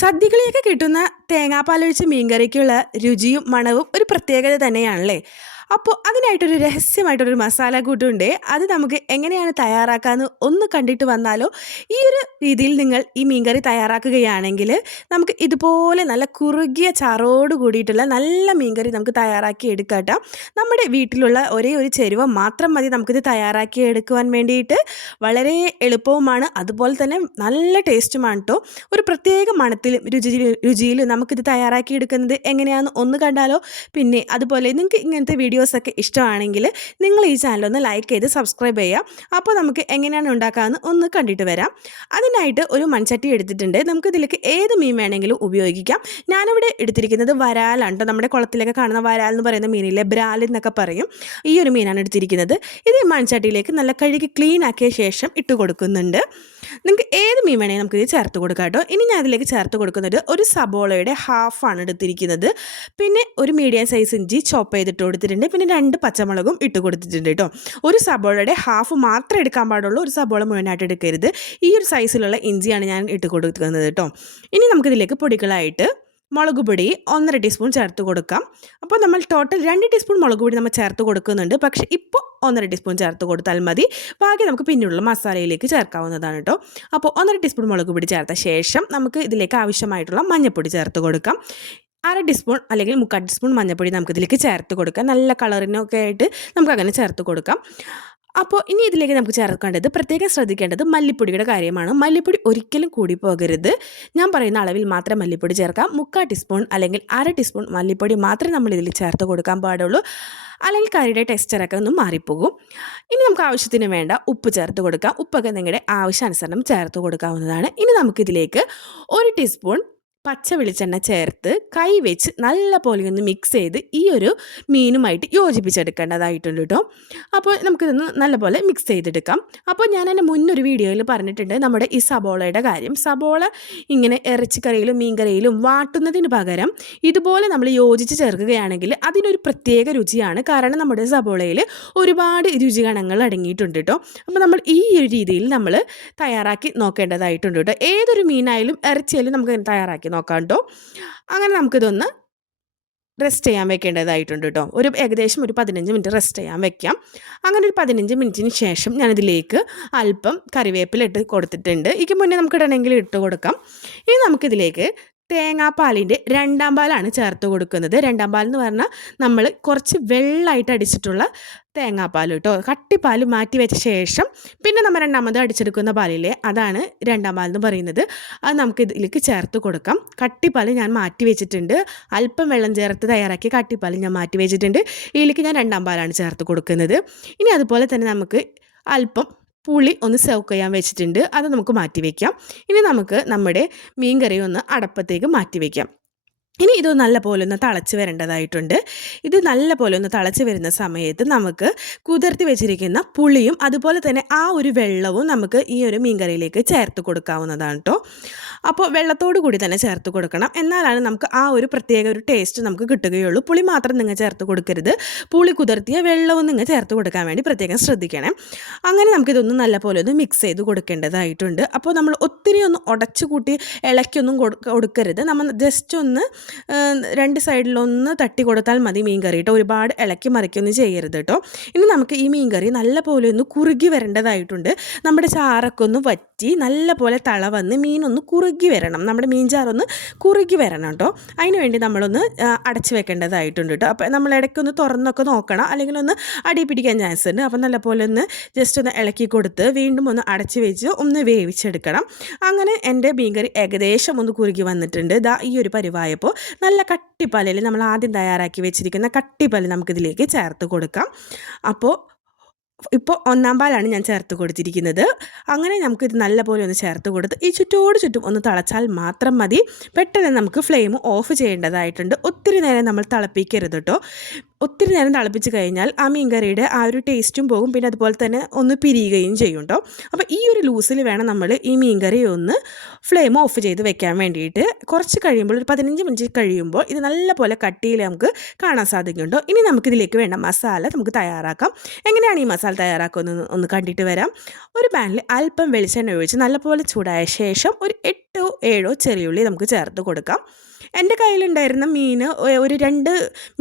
സദ്യകളിലൊക്കെ കിട്ടുന്ന തേങ്ങാപ്പാലൊഴിച്ച മീൻകറിക്കുള്ള രുചിയും മണവും ഒരു പ്രത്യേകത തന്നെയാണല്ലേ. അപ്പോൾ അതിനായിട്ടൊരു രഹസ്യമായിട്ടൊരു മസാല കൂട്ടുണ്ട്. അത് നമുക്ക് എങ്ങനെയാണ് തയ്യാറാക്കാമെന്ന് ഒന്ന് കണ്ടിട്ട് വന്നാലോ? ഈ ഒരു രീതിയിൽ നിങ്ങൾ ഈ മീൻകറി തയ്യാറാക്കുകയാണെങ്കിൽ നമുക്ക് ഇതുപോലെ നല്ല കുറുകിയ ചാറോട് കൂടിയിട്ടുള്ള നല്ല മീൻകറി നമുക്ക് തയ്യാറാക്കി എടുക്കാം ട്ടോ. നമ്മുടെ വീട്ടിലുള്ള ഒരേ ഒരു ചേരുവ മാത്രം മതി നമുക്കിത് തയ്യാറാക്കി എടുക്കുവാൻ വേണ്ടിയിട്ട്. വളരെ എളുപ്പവുമാണ്, അതുപോലെ തന്നെ നല്ല ടേസ്റ്റുമാണ് ട്ടോ. ഒരു പ്രത്യേക മണത്തിലും രുചിയിലും നമുക്കിത് തയ്യാറാക്കി എടുക്കുന്നത് എങ്ങനെയാണെന്ന് ഒന്ന് കണ്ടാലോ? പിന്നെ അതുപോലെ നിങ്ങൾക്ക് ഇങ്ങനത്തെ വീഡിയോസൊക്കെ ഇഷ്ടമാണെങ്കിൽ നിങ്ങൾ ഈ ചാനലൊന്ന് ലൈക്ക് ചെയ്ത് സബ്സ്ക്രൈബ് ചെയ്യുക. അപ്പോൾ നമുക്ക് എങ്ങനെയാണ് ഉണ്ടാക്കാമെന്ന് ഒന്ന് കണ്ടിട്ട് വരാം. അതിനായിട്ട് ഒരു മൺചട്ടി എടുത്തിട്ടുണ്ട്. നമുക്കിതിലേക്ക് ഏത് മീൻ വേണമെങ്കിലും ഉപയോഗിക്കാം. ഞാനിവിടെ എടുത്തിരിക്കുന്നത് വരാലാണ് ട്ടോ. നമ്മുടെ കുളത്തിലൊക്കെ കാണുന്ന വരാൽ എന്ന് പറയുന്ന മീനില്ലേ, ബ്രാൽ എന്നൊക്കെ പറയും. ഈ ഒരു മീനാണ് എടുത്തിരിക്കുന്നത്. ഇത് മൺചട്ടിയിലേക്ക് നല്ല കഴുകി ക്ലീൻ ആക്കിയ ശേഷം ഇട്ട് കൊടുക്കുന്നുണ്ട്. നിങ്ങൾക്ക് ഏത് മീൻ വേണമെങ്കിൽ നമുക്കിത് ചേർത്ത് കൊടുക്കാം കേട്ടോ. ഇനി ഞാൻ അതിലേക്ക് ചേർത്ത് കൊടുക്കുന്നത് ഒരു സബോളയുടെ ഹാഫാണ് എടുത്തിരിക്കുന്നത്. പിന്നെ ഒരു മീഡിയം സൈസ് ഇഞ്ചി ചോപ്പ് ചെയ്തിട്ട് കൊടുത്തിട്ടുണ്ട്. പിന്നെ 2 പച്ചമുളകും ഇട്ട് കൊടുത്തിട്ടുണ്ട് കേട്ടോ. ഒരു സബോളയുടെ ഹാഫ് മാത്രമേ എടുക്കാൻ പാടുള്ളൂ, ഒരു സബോള മുഴുവനായിട്ട് എടുക്കരുത്. ഈ ഒരു സൈസിലുള്ള ഇഞ്ചിയാണ് ഞാൻ ഇട്ട് കൊടുക്കുന്നത് കേട്ടോ. ഇനി നമുക്കിതിലേക്ക് പൊടികളായിട്ട് മുളക് പൊടി 1.5 ടീസ്പൂൺ ചേർത്ത് കൊടുക്കാം. അപ്പോൾ നമ്മൾ ടോട്ടൽ 2 ടീസ്പൂൺ മുളക് പൊടി നമ്മൾ ചേർത്ത് കൊടുക്കുന്നുണ്ട്. പക്ഷേ ഇപ്പോൾ 1.5 ടീസ്പൂൺ ചേർത്ത് കൊടുത്താൽ മതി. ബാക്കി നമുക്ക് പിന്നെയുള്ള മസാലയിലേക്ക് ചേർക്കാവുന്നതാണ് കേട്ടോ. അപ്പോൾ 1.5 ടീസ്പൂൺ മുളക് പൊടി ചേർത്ത ശേഷം നമുക്ക് ഇതിലേക്ക് ആവശ്യമായിട്ടുള്ള മഞ്ഞൾപ്പൊടി ചേർത്ത് കൊടുക്കാം. 1/2 ടീസ്പൂൺ അല്ലെങ്കിൽ 3/4 ടീസ്പൂൺ മഞ്ഞൾപ്പൊടി നമുക്കിതിലേക്ക് ചേർത്ത് കൊടുക്കാം. നല്ല കളറിനൊക്കെ ആയിട്ട് നമുക്കങ്ങനെ ചേർത്ത് കൊടുക്കാം. അപ്പോൾ ഇനി ഇതിലേക്ക് നമുക്ക് ചേർക്കേണ്ടത്, പ്രത്യേകം ശ്രദ്ധിക്കേണ്ടത് മല്ലിപ്പൊടിയുടെ കാര്യമാണ്. മല്ലിപ്പൊടി ഒരിക്കലും കൂടി പോകരുത്. ഞാൻ പറയുന്ന അളവിൽ മാത്രം മല്ലിപ്പൊടി ചേർക്കാം. 3/4 ടീസ്പൂൺ അല്ലെങ്കിൽ 1/2 ടീസ്പൂൺ മല്ലിപ്പൊടി മാത്രമേ നമ്മൾ ഇതിൽ ചേർത്ത് കൊടുക്കാൻ പാടുള്ളൂ. അല്ലെങ്കിൽ കറിയുടെ ടെക്സ്ചറൊക്കെ ഒന്ന് മാറിപ്പോകും. ഇനി നമുക്ക് ആവശ്യത്തിന് വേണ്ട ഉപ്പ് ചേർത്ത് കൊടുക്കാം. ഉപ്പൊക്കെ നിങ്ങളുടെ ആവശ്യാനുസരണം ചേർത്ത് കൊടുക്കാവുന്നതാണ്. ഇനി നമുക്കിതിലേക്ക് 1 ടീസ്പൂൺ പച്ച വെളിച്ചെണ്ണ ചേർത്ത് കൈ വെച്ച് നല്ല പോലെ ഒന്ന് മിക്സ് ചെയ്ത് ഈ ഒരു മീനുമായിട്ട് യോജിപ്പിച്ചെടുക്കേണ്ടതായിട്ടുണ്ട് കേട്ടോ. അപ്പോൾ നമുക്കിതൊന്ന് നല്ലപോലെ മിക്സ് ചെയ്തെടുക്കാം. അപ്പോൾ ഞാൻ എൻ്റെ മുന്നൊരു വീഡിയോയിൽ പറഞ്ഞിട്ടുണ്ട് നമ്മുടെ ഈ സബോളയുടെ കാര്യം. സബോള ഇങ്ങനെ ഇറച്ചിക്കറിയിലും മീൻകറിയിലും വാട്ടുന്നതിന് പകരം ഇതുപോലെ നമ്മൾ യോജിച്ച് ചേർക്കുകയാണെങ്കിൽ അതിനൊരു പ്രത്യേക രുചിയാണ്. കാരണം നമ്മുടെ സബോളയിൽ ഒരുപാട് രുചിഗണങ്ങൾ അടങ്ങിയിട്ടുണ്ട് കേട്ടോ. അപ്പോൾ നമ്മൾ ഈ ഒരു രീതിയിൽ നമ്മൾ തയ്യാറാക്കി നോക്കേണ്ടതായിട്ടുണ്ട് കേട്ടോ. ഏതൊരു മീനായാലും ഇറച്ചിയായാലും നമുക്ക് തയ്യാറാക്കി നോക്കാം കേട്ടോ. അങ്ങനെ നമുക്കിതൊന്ന് റെസ്റ്റ് ചെയ്യാൻ വെക്കേണ്ടതായിട്ടുണ്ട് കേട്ടോ. ഏകദേശം ഒരു 15 മിനിറ്റ് റെസ്റ്റ് ചെയ്യാൻ വെക്കാം. അങ്ങനെ ഒരു 15 മിനിറ്റിന് ശേഷം ഞാനിതിലേക്ക് അല്പം കറിവേപ്പില ഇട്ട് കൊടുത്തിട്ടുണ്ട്. ഇതിക്ക് മുന്നേ നമുക്ക് ഇടണമെങ്കിൽ ഇട്ട് കൊടുക്കാം. ഇനി നമുക്കിതിലേക്ക് തേങ്ങാപ്പാലിൻ്റെ 2ാം പാലാണ് ചേർത്ത് കൊടുക്കുന്നത്. 2ാം പാൽ എന്ന് പറഞ്ഞാൽ നമ്മൾ കുറച്ച് വെള്ളമായിട്ട് അടിച്ചിട്ടുള്ള തേങ്ങാപ്പാൽ കേട്ടോ. കട്ടിപ്പാൽ മാറ്റി വെച്ച ശേഷം പിന്നെ നമ്മൾ 2ാമത് അടിച്ചെടുക്കുന്ന പാലില്ലേ, അതാണ് 2ാം പാൽ എന്ന് പറയുന്നത്. അത് നമുക്ക് ഇതിലേക്ക് ചേർത്ത് കൊടുക്കാം. കട്ടിപ്പാൽ ഞാൻ മാറ്റി വെച്ചിട്ടുണ്ട്. അല്പം വെള്ളം ചേർത്ത് തയ്യാറാക്കിയ കട്ടിപ്പാൽ ഞാൻ മാറ്റി വെച്ചിട്ടുണ്ട്. ഇതിലേക്ക് ഞാൻ 2ാം പാലാണ് ചേർത്ത് കൊടുക്കുന്നത്. ഇനി അതുപോലെ തന്നെ നമുക്ക് അല്പം പുളി ഒന്ന് സോക്ക് ചെയ്യാൻ വെച്ചിട്ടുണ്ട്. അത് നമുക്ക് മാറ്റി വയ്ക്കാം. ഇനി നമുക്ക് നമ്മുടെ മീൻ കറി ഒന്ന് അടപ്പത്തേക്ക് മാറ്റി വയ്ക്കാം. ഇനി ഇത് നല്ല പോലെ ഒന്ന് തിളച്ച് വരേണ്ടതായിട്ടുണ്ട്. ഇത് നല്ല പോലെ ഒന്ന് തിളച്ച് വരുന്ന സമയത്ത് നമുക്ക് കുതിർത്തി വെച്ചിരിക്കുന്ന പുളിയും അതുപോലെ തന്നെ ആ ഒരു വെള്ളവും നമുക്ക് ഈ ഒരു മീൻകറിയിലേക്ക് ചേർത്ത് കൊടുക്കാവുന്നതാണ് കേട്ടോ. അപ്പോൾ വെള്ളത്തോടു കൂടി തന്നെ ചേർത്ത് കൊടുക്കണം. എന്നാലാണ് നമുക്ക് ആ ഒരു പ്രത്യേക ഒരു ടേസ്റ്റ് നമുക്ക് കിട്ടുകയുള്ളൂ. പുളി മാത്രം നിങ്ങൾ ചേർത്ത് കൊടുക്കരുത്. പുളി കുതിർത്തിയ വെള്ളവും നിങ്ങൾ ചേർത്ത് കൊടുക്കാൻ വേണ്ടി പ്രത്യേകം ശ്രദ്ധിക്കണം. അങ്ങനെ നമുക്കിതൊന്ന് നല്ല പോലെ ഒന്ന് മിക്സ് ചെയ്ത് കൊടുക്കേണ്ടതായിട്ടുണ്ട്. അപ്പോൾ നമ്മൾ ഒത്തിരി ഒന്ന് ഉടച്ചു കൂട്ടി ഇളക്കൊന്നും കൊടുക്കരുത്. നമ്മൾ ജസ്റ്റ് ഒന്ന് 2 സൈഡിലൊന്ന് തട്ടി കൊടുത്താൽ മതി മീൻ കറി കേട്ടോ. ഒരുപാട് ഇളക്കി മറിക്കൊന്നും ചെയ്യരുത് കേട്ടോ. ഇനി നമുക്ക് ഈ മീൻ കറി നല്ല പോലെ ഒന്ന് കുറുകി വരേണ്ടതായിട്ടുണ്ട്. നമ്മുടെ ചാറൊക്കെ ഒന്ന് വറ്റി നല്ല പോലെ തള വന്ന് മീനൊന്ന് കുറുകി വരണം. നമ്മുടെ മീൻ ചാറൊന്ന് കുറുകി വരണം കേട്ടോ. അതിന് വേണ്ടി നമ്മളൊന്ന് അടച്ച് വെക്കേണ്ടതായിട്ടുണ്ട് കേട്ടോ. അപ്പോൾ നമ്മൾ ഇടയ്ക്കൊന്ന് തുറന്നൊക്കെ നോക്കണം, അല്ലെങ്കിൽ ഒന്ന് അടി പിടിക്കാൻ ചാൻസ് ഉണ്ട്. അപ്പോൾ നല്ല പോലെ ഒന്ന് ജസ്റ്റ് ഒന്ന് ഇളക്കി കൊടുത്ത് വീണ്ടും ഒന്ന് അടച്ച് വെച്ച് ഒന്ന് വേവിച്ചെടുക്കണം. അങ്ങനെ എൻ്റെ മീൻ കറി ഏകദേശം ഒന്ന് കുറുകി വന്നിട്ടുണ്ട്. ദാ ഈ ഒരു പരിവായപ്പോൾ നല്ല കട്ടിപ്പാലിൽ നമ്മൾ ആദ്യം തയ്യാറാക്കി വെച്ചിരിക്കുന്ന കട്ടിപ്പാൽ നമുക്കിതിലേക്ക് ചേർത്ത് കൊടുക്കാം. ഇപ്പോൾ 1ാം പാലാണ് ഞാൻ ചേർത്ത് കൊടുത്തിരിക്കുന്നത്. അങ്ങനെ നമുക്കിത് നല്ല പോലെ ഒന്ന് ചേർത്ത് കൊടുത്ത് ഈ ചുറ്റും ഒന്ന് തിളച്ചാൽ മാത്രം മതി. പെട്ടെന്ന് നമുക്ക് ഫ്ലെയിം ഓഫ് ചെയ്യേണ്ടതായിട്ടുണ്ട്. ഒത്തിരി നേരം നമ്മൾ തിളപ്പിക്കരുത് കേട്ടോ. ഒത്തിരി നേരം തിളപ്പിച്ച് കഴിഞ്ഞാൽ ആ മീൻകറിയുടെ ആ ഒരു ടേസ്റ്റും പോകും, പിന്നെ അതുപോലെ തന്നെ ഒന്ന് പിരിയുകയും ചെയ്യും കേട്ടോ. അപ്പോൾ ഈ ഒരു ലൂസിൽ വേണം നമ്മൾ ഈ മീൻകറി ഒന്ന് ഫ്ലെയിം ഓഫ് ചെയ്ത് വെക്കാൻ വേണ്ടിയിട്ട്. കുറച്ച് കഴിയുമ്പോൾ ഒരു 15 മിനിറ്റ് കഴിയുമ്പോൾ ഇത് നല്ലപോലെ കട്ടിയിൽ നമുക്ക് കാണാൻ സാധിക്കുന്നുണ്ടോ. ഇനി നമുക്കിതിലേക്ക് വേണ്ട മസാല നമുക്ക് തയ്യാറാക്കാം. എങ്ങനെയാണ് ഈ മസാല തയ്യാറാക്കുന്നത് ഒന്ന് കണ്ടിട്ട് വരാം. ഒരു പാനിൽ അല്പം വെളിച്ചെണ്ണ ഒഴിച്ച് നല്ലപോലെ ചൂടായ ശേഷം ഒരു 8 7 ചെറിയുള്ളി നമുക്ക് ചേർത്ത് കൊടുക്കാം. എൻ്റെ കയ്യിലുണ്ടായിരുന്ന മീൻ ഒരു 2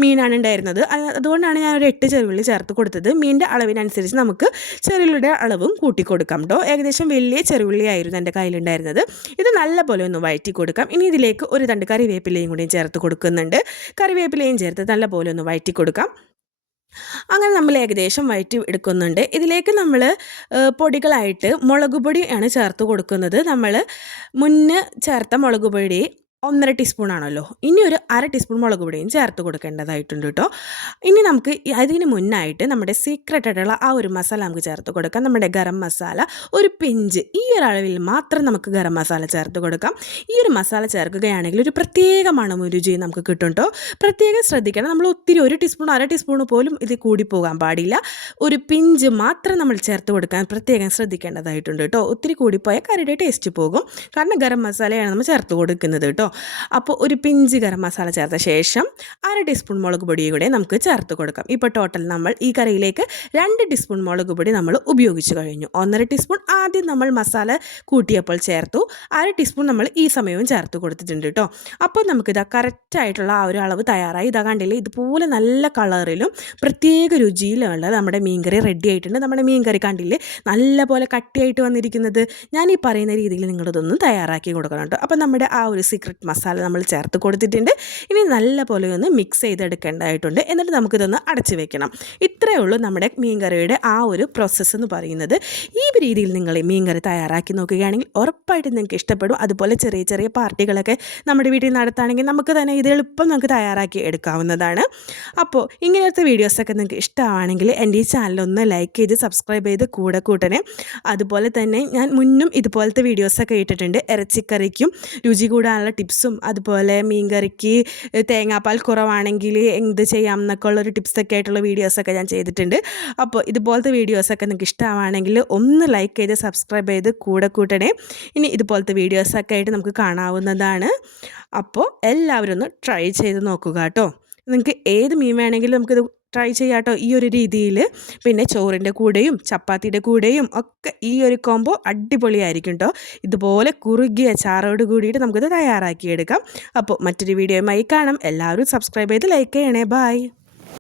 മീനാണ് ഉണ്ടായിരുന്നത്. അതുകൊണ്ടാണ് ഞാൻ ഒരു 8 ചെറുള്ളി ചേർത്ത് കൊടുത്തത്. മീനിൻ്റെ അളവിനനുസരിച്ച് നമുക്ക് ചെറുള്ളിയുടെ അളവും കൂട്ടിക്കൊടുക്കാം കേട്ടോ. ഏകദേശം വലിയ ചെറുള്ളി ആയിരുന്നു എൻ്റെ കയ്യിലുണ്ടായിരുന്നത്. ഇത് നല്ലപോലെ ഒന്ന് വഴറ്റി കൊടുക്കാം. ഇനി ഇതിലേക്ക് ഒരു തണ്ട് കറിവേപ്പിലയും കൂടി ചേർത്ത് കൊടുക്കുന്നുണ്ട്. കറിവേപ്പിലയും ചേർത്ത് നല്ലപോലെ ഒന്ന് വഴറ്റി കൊടുക്കാം. അങ്ങനെ നമ്മൾ ഏകദേശം വഴറ്റി എടുക്കുന്നുണ്ട്. ഇതിലേക്ക് നമ്മൾ പൊടികളായിട്ട് മുളക് പൊടിയാണ് ചേർത്ത് കൊടുക്കുന്നത്. നമ്മൾ മുന്നേ ചേർത്ത മുളക് പൊടി 1.5 ടീസ്പൂൺ ആണല്ലോ. ഇനി ഒരു 1/2 ടീസ്പൂൺ മുളക് പൊടിയും ചേർത്ത് കൊടുക്കേണ്ടതായിട്ടുണ്ട് കേട്ടോ. ഇനി നമുക്ക് അതിന് മുന്നായിട്ട് നമ്മുടെ സീക്രട്ട് ആയിട്ടുള്ള ആ ഒരു മസാല നമുക്ക് ചേർത്ത് കൊടുക്കാം. നമ്മുടെ ഗരം മസാല ഒരു പിഞ്ച്, ഈ ഒരു അളവിൽ മാത്രം നമുക്ക് ഗരം മസാല ചേർത്ത് കൊടുക്കാം. ഈ ഒരു മസാല ചേർക്കുകയാണെങ്കിൽ ഒരു പ്രത്യേക മണവും രുചിയും നമുക്ക് കിട്ടും കേട്ടോ. പ്രത്യേകം ശ്രദ്ധിക്കണം, നമ്മൾ ഒത്തിരി 1 ടീസ്പൂൺ 1/2 ടീസ്പൂൺ പോലും ഇത് കൂടി പോകാൻ പാടില്ല. ഒരു പിഞ്ച് മാത്രം നമ്മൾ ചേർത്ത് കൊടുക്കാൻ പ്രത്യേകം ശ്രദ്ധിക്കേണ്ടതായിട്ടുണ്ട് കേട്ടോ. ഒത്തിരി കൂടിപ്പോയാൽ കറിയുടെ ടേസ്റ്റ് പോകും. കാരണം ഗരം മസാലയാണ് നമ്മൾ ചേർത്ത് കൊടുക്കുന്നത് കേട്ടോ. അപ്പോൾ ഒരു പിഞ്ച് ഗരം മസാല ചേർത്ത ശേഷം 1/2 ടീസ്പൂൺ മുളക് പൊടിയും കൂടെ നമുക്ക് ചേർത്ത് കൊടുക്കാം. ഇപ്പോൾ ടോട്ടൽ നമ്മൾ ഈ കറിയിലേക്ക് 2 ടീസ്പൂൺ മുളക് പൊടി നമ്മൾ ഉപയോഗിച്ച് കഴിഞ്ഞു. 1.5 ടീസ്പൂൺ ആദ്യം നമ്മൾ മസാല കൂട്ടിയപ്പോൾ ചേർത്തു, 1/2 ടീസ്പൂൺ നമ്മൾ ഈ സമയവും ചേർത്ത് കൊടുത്തിട്ടുണ്ട് കേട്ടോ. അപ്പോൾ നമുക്കിതാ കറക്റ്റായിട്ടുള്ള ആ ഒരു അളവ് തയ്യാറായി. ഇതാ കണ്ടില്ലേ, ഇതുപോലെ നല്ല കളറിലും പ്രത്യേക രുചിയിലുള്ള നമ്മുടെ മീൻകറി റെഡി ആയിട്ടുണ്ട്. നമ്മുടെ മീൻകറി കണ്ടില്ലേ നല്ല പോലെ കട്ടിയായിട്ട് വന്നിരിക്കുന്നത്. ഞാൻ ഈ പറയുന്ന രീതിയിൽ നിങ്ങളിതൊന്നും തയ്യാറാക്കി കൊടുക്കണം കേട്ടോ. അപ്പോൾ നമ്മുടെ ആ ഒരു സീക്രട്ട് മസാല നമ്മൾ ചേർത്ത് കൊടുത്തിട്ടുണ്ട്. ഇനി നല്ല പോലെ ഒന്ന് മിക്സ് ചെയ്തെടുക്കേണ്ടതായിട്ടുണ്ട്. എന്നിട്ട് നമുക്കിതൊന്ന് അടച്ചു വെക്കണം. ഇത്രയേ ഉള്ളൂ നമ്മുടെ മീൻകറിയുടെ ആ ഒരു പ്രോസസ്സ് എന്ന് പറയുന്നത്. ഈ രീതിയിൽ നിങ്ങൾ മീൻകറി തയ്യാറാക്കി നോക്കുകയാണെങ്കിൽ ഉറപ്പായിട്ടും നിങ്ങൾക്ക് ഇഷ്ടപ്പെടും. അതുപോലെ ചെറിയ ചെറിയ പാർട്ടികളൊക്കെ നമ്മുടെ വീട്ടിൽ നടത്തുകയാണെങ്കിൽ നമുക്ക് തന്നെ ഇത് എളുപ്പം നമുക്ക് തയ്യാറാക്കി എടുക്കാവുന്നതാണ്. അപ്പോൾ ഇങ്ങനത്തെ വീഡിയോസൊക്കെ നിങ്ങൾക്ക് ഇഷ്ടമാണെങ്കിൽ എൻ്റെ ഈ ചാനലൊന്ന് ലൈക്ക് ചെയ്ത് സബ്സ്ക്രൈബ് ചെയ്ത് കൂടെ കൂട്ടണേ. അതുപോലെ തന്നെ ഞാൻ മുന്നും ഇതുപോലത്തെ വീഡിയോസൊക്കെ ഇട്ടിട്ടുണ്ട്. ഇറച്ചിക്കറിക്കും രുചി കൂടാനുള്ള ടിപ്സും, അതുപോലെ മീൻകറിക്ക് തേങ്ങാപ്പാൽ കുറവാണെങ്കിൽ എന്ത് ചെയ്യാം എന്നൊക്കെ ഉള്ളൊരു ടിപ്സൊക്കെ ആയിട്ടുള്ള വീഡിയോസൊക്കെ ഞാൻ ചെയ്തിട്ടുണ്ട്. അപ്പോൾ ഇതുപോലത്തെ വീഡിയോസൊക്കെ നിങ്ങൾക്ക് ഇഷ്ടമാണെങ്കിൽ ഒന്ന് ലൈക്ക് ചെയ്ത് സബ്സ്ക്രൈബ് ചെയ്ത് കൂടെ കൂട്ടണേ. ഇനി ഇതുപോലത്തെ വീഡിയോസൊക്കെ ആയിട്ട് നമുക്ക് കാണാവുന്നതാണ്. അപ്പോൾ എല്ലാവരും ഒന്ന് ട്രൈ ചെയ്ത് നോക്കുക കേട്ടോ. നിങ്ങൾക്ക് ഏത് മീൻ വേണമെങ്കിലും നമുക്കിത് ട്രൈ ചെയ്യാം കേട്ടോ ഈ ഒരു രീതിയിൽ. പിന്നെ ചോറിൻ്റെ കൂടെയും ചപ്പാത്തിയുടെ കൂടെയും ഒക്കെ ഈ ഒരു കോംബോ അടിപൊളിയായിരിക്കും കേട്ടോ. ഇതുപോലെ കുറുകിയ ചാറോട് കൂടിയിട്ട് നമുക്കിത് തയ്യാറാക്കിയെടുക്കാം. അപ്പോൾ മറ്റൊരു വീഡിയോയുമായി കാണാം. എല്ലാവരും സബ്സ്ക്രൈബ് ചെയ്ത് ലൈക്ക് ചെയ്യണേ. ബൈ.